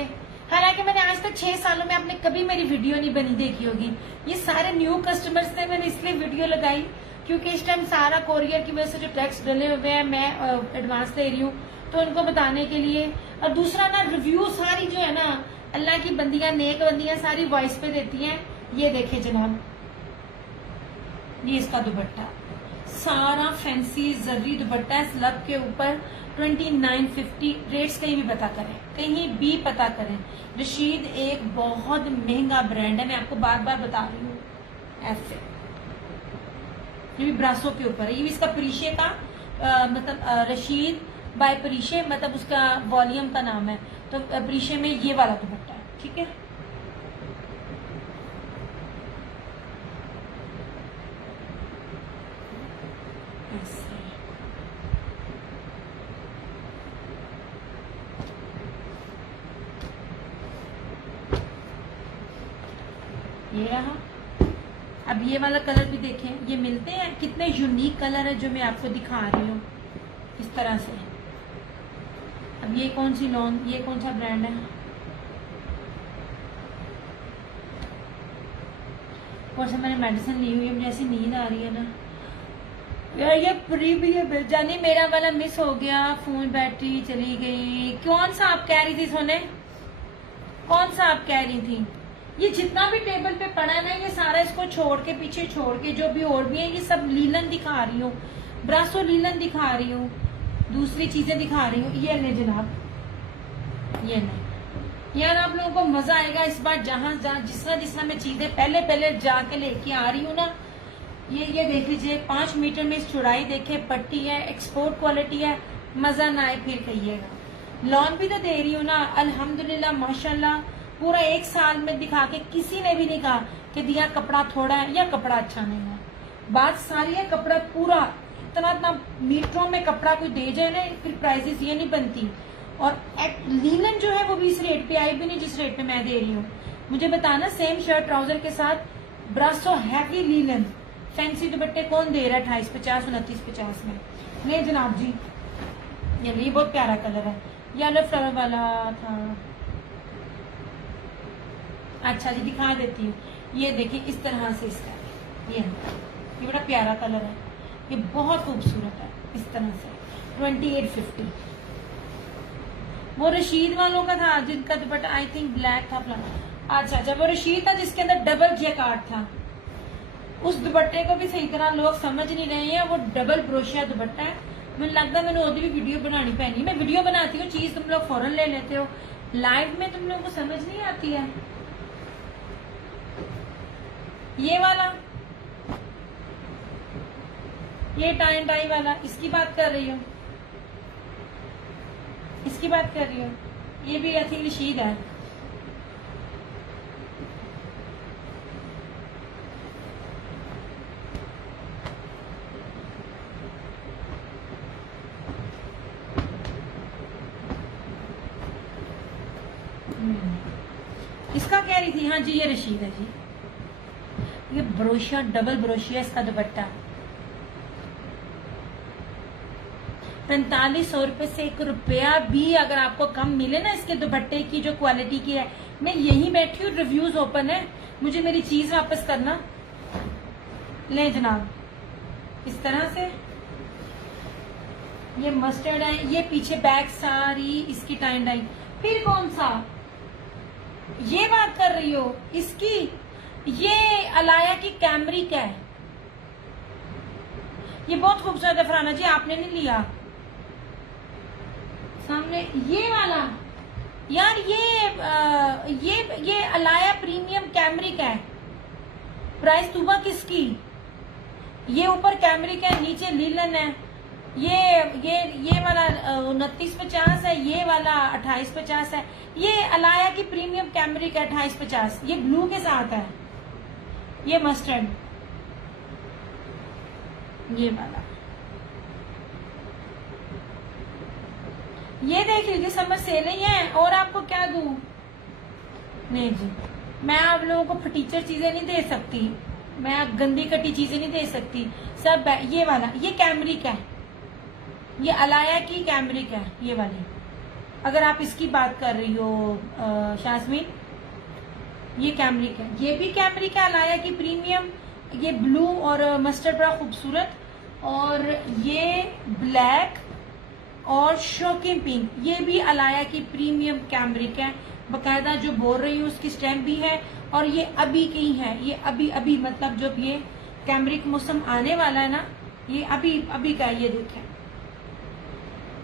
हालांकि मैंने आज तक 6 सालों में आपने कभी मेरी वीडियो नहीं बनी देखी होगी। ये सारे न्यू कस्टमर्स थे, मैंने इसलिए वीडियो लगाई क्योंकि इस टाइम सारा कोरियर की वजह से जो टैक्स डले हुए हैं मैं एडवांस दे रही हूँ, तो उनको बताने के लिए। और दूसरा ना रिव्यू सारी जो है ना अल्लाह की बंदियां, नेक बंदियां सारी वॉइस पे देती हैं। ये देखे जनाब, ये इसका दुपट्टा सारा फैंसी जरी दुपट्टा है स्लब के ऊपर। 2950 रेट्स कहीं भी पता करें, कहीं भी पता करें। रशीद एक बहुत महंगा ब्रांड है, मैं आपको बार बार बता रही हूँ ऐसे। ये भी ब्रासो के ऊपर है, ये भी इसका परिशे का मतलब रशीद बाय परिशे मतलब उसका वॉल्यूम का नाम है। तो परिशे में ये वाला दुपट्टा है, ठीक है। ये रहा। अब ये वाला कलर भी देखें, ये मिलते हैं, कितने यूनिक कलर है जो मैं आपको दिखा रही हूँ इस तरह से। अब ये कौन सी लॉन, ये कौन सा ब्रांड है, और से मैंने मेडिसिन ली हुई है, मुझे ऐसी नींद आ रही है ना यार। ये प्री भी है जानी, मेरा वाला मिस हो गया, फोन बैटरी चली गई। कौन सा आप कह रही थी सोने, कौन सा आप कह रही थी। ये जितना भी टेबल पे पड़ा है ना, ये सारा इसको छोड़ के, पीछे छोड़ के जो भी और भी है, ये सब लीलन दिखा रही हूँ, ब्रासो लीलन दिखा रही हूँ, दूसरी चीजें दिखा रही हूँ। ये नहीं जनाब, ये नहीं यार, आप लोगों को मजा आएगा इस बार। जहां जिसना मैं चीजें पहले जाके लेके आ रही हूँ ना, ये देख लीजिए 5 मीटर में इस चौड़ाई देखे, पट्टी है, एक्सपोर्ट क्वालिटी है। मजा ना आए फिर कहिएगा। लॉन भी तो दे रही हूँ ना अल्हम्दुलिल्लाह माशाल्लाह, पूरा 1 साल में दिखा के किसी ने भी नहीं कहा कि दिया कपड़ा थोड़ा है या कपड़ा अच्छा नहीं है। बात सारी है कपड़ा पूरा, इतना मीटरों में कपड़ा कोई दे जाए ना, फिर प्राइसेस ये नहीं बनती। और लीलन जो है वो भी इस रेट पे आई भी नहीं जिस रेट पे मैं दे रही हूँ। मुझे बताना सेम शर्ट ट्राउजर के साथ ब्रासो हैवी लीलन फैंसी दुपट्टे कौन दे रहा है 2850 2950 में। नहीं जनाब जी, ये बहुत प्यारा कलर है, येलो फ्लावर वाला था। अच्छा जी दिखा देती हूँ, ये देखिए इस तरह से इसका ये बड़ा प्यारा कलर है, ये बहुत खूबसूरत है इस तरह से। 2850 वो रशीद वालों का था जिनका दुपट्टा आई थिंक ब्लैक था अपना। अच्छा, वो रशीद था जिसके अंदर डबल जैकार्ड था। उस दुपट्टे को भी सही तरह लोग समझ नहीं रहे हैं, वो डबल ब्रोशिया दुपट्टा है। मुझे लगता है मैंने और भी वीडियो बनानी पैनी। मैं वीडियो बनाती हूँ, चीज तुम लोग फौरन ले लेते हो, लाइव में तुम लोगों को समझ नहीं आती है। ये वाला, ये टाई एंड डाई वाला, इसकी बात कर रही हो? इसकी बात कर रही हो? ये भी आई थिंक रशीद है। इसका कह रही थी, हाँ जी ये रशीद है जी। ये ब्रोशिया, डबल ब्रोशिया इसका दुपट्टा। 4500 रुपए से 1 रुपया भी अगर आपको कम मिले ना इसके दुपट्टे की जो क्वालिटी की है, मैं यहीं बैठी हूँ, रिव्यूज ओपन है, मुझे मेरी चीज वापस करना। ले जनाब, इस तरह से ये मस्टर्ड है, ये पीछे बैक सारी इसकी टाई एंड डाई। फिर कौन सा, ये बात कर रही हो इसकी? ये अलाया की कैमरिक है, ये बहुत खूबसूरत है फरहाना जी, आपने नहीं लिया। सामने ये वाला यार, ये अलाया प्रीमियम कैमरिक है। प्राइस तुबा किसकी? ये ऊपर कैमरिक है, नीचे लीलन है। ये वाला 2950 है, ये वाला 2850 है। ये अलाया की प्रीमियम कैमरिक है 2850, ये ब्लू के साथ है। ये मस्टर्ड, ये वाला, ये देख लीजिए, समर सेल ही है। और आपको क्या दूं? नहीं जी, मैं आप लोगों को फटीचर चीजें नहीं दे सकती, मैं गंदी कटी चीजें नहीं दे सकती सब। ये वाला, ये कैमरिक है, ये अलाया की कैमरिक है ये वाली। अगर आप इसकी बात कर रही हो शास्मीन, ये कैमरिक है, ये भी कैमरिक है अलाया की प्रीमियम। ये ब्लू और मस्टर्ड बड़ा खूबसूरत, और ये ब्लैक और शोकिंग पिंक, ये भी अलाया की प्रीमियम कैमरिक है। बकायदा जो बोल रही हूँ उसकी स्टैम्प भी है, और ये अभी की है, ये अभी मतलब जब ये कैमरिक मौसम आने वाला है ना, ये अभी का है। ये देखें,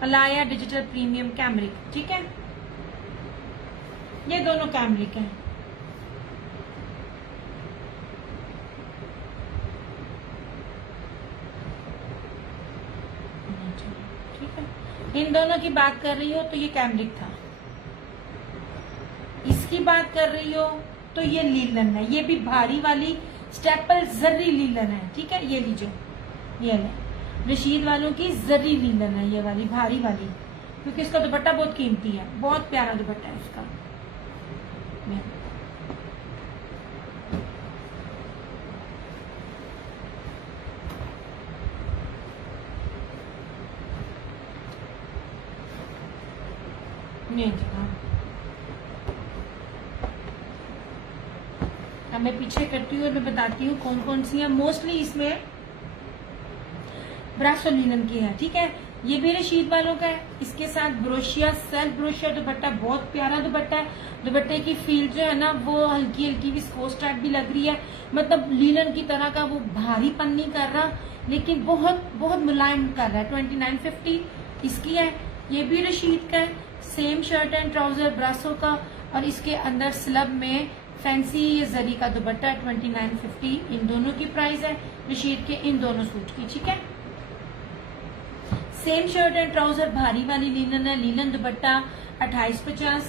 अलाया डिजिटल प्रीमियम कैमरिक, ठीक है। ये दोनों कैमरिक हैं। ठीक है, इन दोनों की बात कर रही हो तो ये कैमरिक था। इसकी बात कर रही हो तो ये लीलन है, ये भी भारी वाली स्टेपल जर्री लीलन है, ठीक है। ये लीजिए, ये ले, रशीद वालों की जर्री लीलन है ये वाली, भारी वाली, क्योंकि इसका दुपट्टा बहुत कीमती है, बहुत प्यारा दुपट्टा है इसका। नहीं अब मैं पीछे करती हूँ और मैं बताती हूँ कौन कौन सी है। मोस्टली इसमें ब्रासो लिनन की है, ठीक है। ये भी रशीद वालों का है, इसके साथ ब्रोशिया, सेल्फ ब्रोशिया दुपट्टा, बहुत प्यारा दुपट्टा है। दुपट्टे की फील जो है ना वो हल्की हल्की विस्कोस टाइप भी लग रही है, मतलब लीलन की तरह का वो भारीपन नहीं कर रहा, लेकिन बहुत बहुत मुलायम कर रहा है। 2950 इसकी है। ये भी रशीद का है, सेम शर्ट एंड ट्राउजर ब्रासो का, और इसके अंदर स्लब में फैंसी ये जरी का दुपट्टा 2950। इन दोनों की प्राइस है रशीद के इन दोनों सूट की, ठीक है। सेम शर्ट एंड ट्राउजर, भारी वाली लीलन है, लीलन दुपट्टा 2850।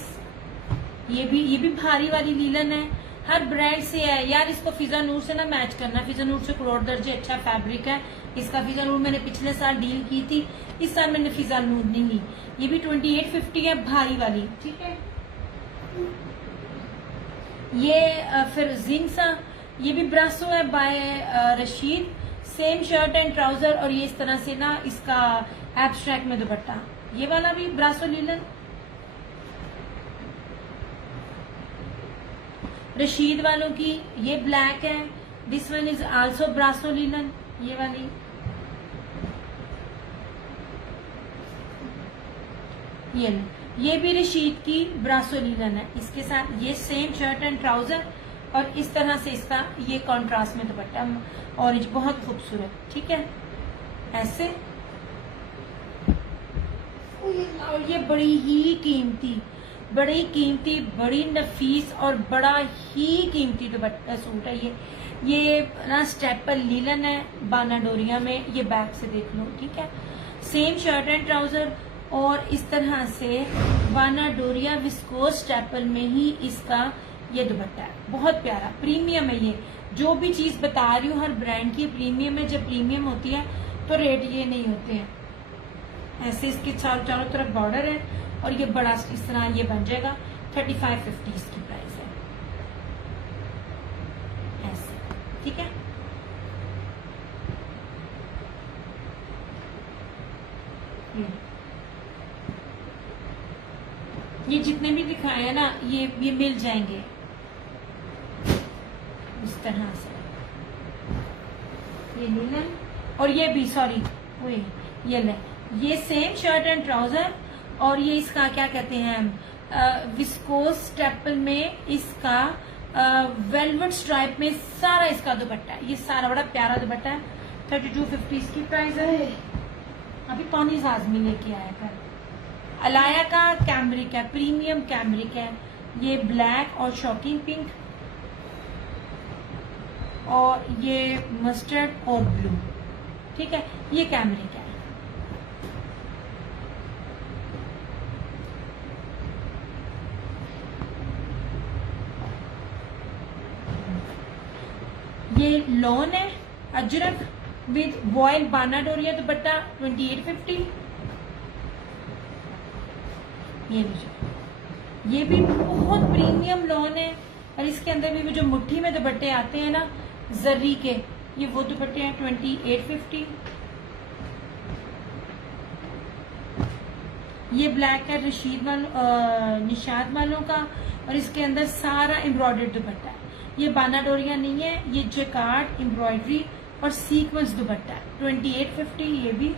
ये भी भारी वाली लीलन है, हर ब्रांड से है यार। इसको फिजा नूर से ना मैच करना, फिजा नूर से करोड़ दर्जे अच्छा फैब्रिक है इसका। फिजा नूर मैंने पिछले साल डील की थी, इस साल मैंने फिजा नूर नहीं ली। ये भी 2850 है, भारी वाली, ठीक है। ये फिर जिंसा, ये भी ब्रासो है by Rashid, same shirt and trouser, और ये इस तरह से ना इसका एब्स्ट्रैक्ट में दुपट्टा। ये वाला भी ब्रासो लीलन रशीद वालों की, ये ब्लैक है। This one is also brasso linen, ये वाली। ये भी रशीद की ब्रासो लीलन है, इसके साथ ये सेम शर्ट एंड ट्राउजर और इस तरह से इसका ये कॉन्ट्रास्ट में दुपट्टा ऑरेंज, बहुत खूबसूरत। ठीक है, ऐसे। और ये बड़ी ही कीमती, बड़ी नफीस और बड़ा ही कीमती दुपट्टा सूट है ये ना स्टेपल लीलन है बाना डोरिया में, ये बैक से देख लो। ठीक है, सेम शर्ट एंड ट्राउजर और इस तरह से बाना डोरिया विस्कोस स्टेपल में ही इसका ये दुपट्टा है, बहुत प्यारा प्रीमियम है। ये जो भी चीज बता रही हूँ हर ब्रांड की प्रीमियम है, जब प्रीमियम होती है तो रेट ये नहीं होते हैं। ऐसे इसके चारों तरफ बॉर्डर है और ये बड़ा इस तरह ये बन जाएगा। 3550 इसकी प्राइस है, ऐसे। ठीक है, ये जितने भी दिखाए हैं ना ये मिल जाएंगे इस तरह से। ये नीलम और ये भी सॉरी ये ले, ये सेम शर्ट एंड ट्राउजर और ये इसका क्या कहते हैं विस्कोस स्टेपल में इसका वेलवेट स्ट्राइप में सारा इसका दुपट्टा है। ये सारा बड़ा प्यारा दुपट्टा है। 3250 इसकी प्राइस है। अभी पानी आजमी लेके आया था। अलाया का कैमरिक है, प्रीमियम कैमरिक है। ये ब्लैक और शॉकिंग पिंक और ये मस्टर्ड और ब्लू। ठीक है, ये कैमरिक है। ये लॉन है अजरक विद वॉयल बाना डोरिया दुपट्टा 2850। ये भी बहुत प्रीमियम लॉन है और इसके अंदर भी जो मुट्ठी में दुपट्टे आते हैं ना जर्री के, ये वो दुपट्टे हैं 2850। ये ब्लैक है रशीद निशाद वालों का और इसके अंदर सारा एम्ब्रॉयडर्ड दुपट्टा है। ये बाना डोरिया नहीं है, ये जैकार्ड एम्ब्रॉयडरी और सीक्वेंस दुपट्टा है 2850। ये भी